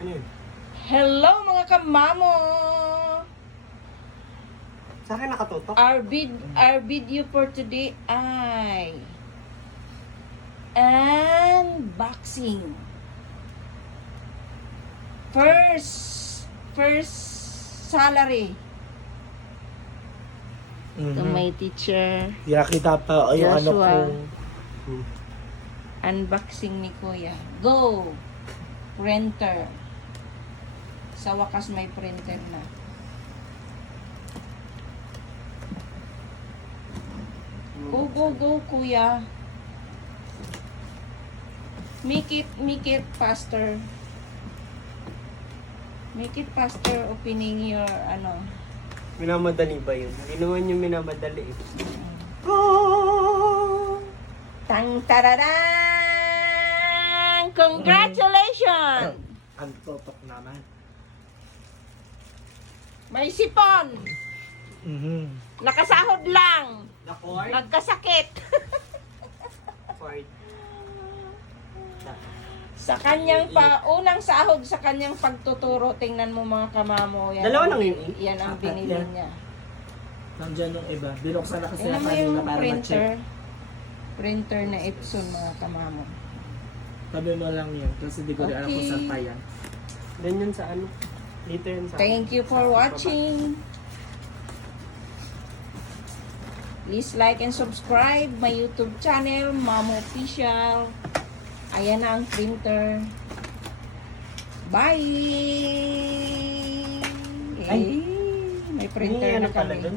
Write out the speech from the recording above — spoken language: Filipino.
Ano yun? Hello mga kamamo! Sa akin nakatutok. Our video for today ay unboxing. First salary. To my teacher. Kita pa yung ano Joshua. ko. Unboxing ni Kuya. Go! Printer. Sa wakas may printer na. Go, Kuya. Make it faster. Make it faster opening your ano. Minamadali ba yun? Hindi naman yung minamadali eh. Tang tararang! Congratulations! Ang totok naman. May sipon! Nakasahod lang! Nakoy? Nagkasakit! Fart. Sa kanyang unang sahod sa kanyang pagtuturo, tingnan mo mga kamamo. Yan, Dalawa lang yun eh. Yan ang Apat binili yan. niya. Nandiyan yung iba. Binuksan na kasi Tingnan na mo kanina yung para printer. ma-check. Printer na Epson mga kamamo. Tabi mo lang yun. Kasi di ko rin alam kung Okay. saan pa yan. Then yun sa ano? Dito yun sa Thank you for sa watching. Please like and subscribe my YouTube channel, Mamo Official. Ayan na ang printer. Bye! Ay. May printer Ano na pala kami. dun?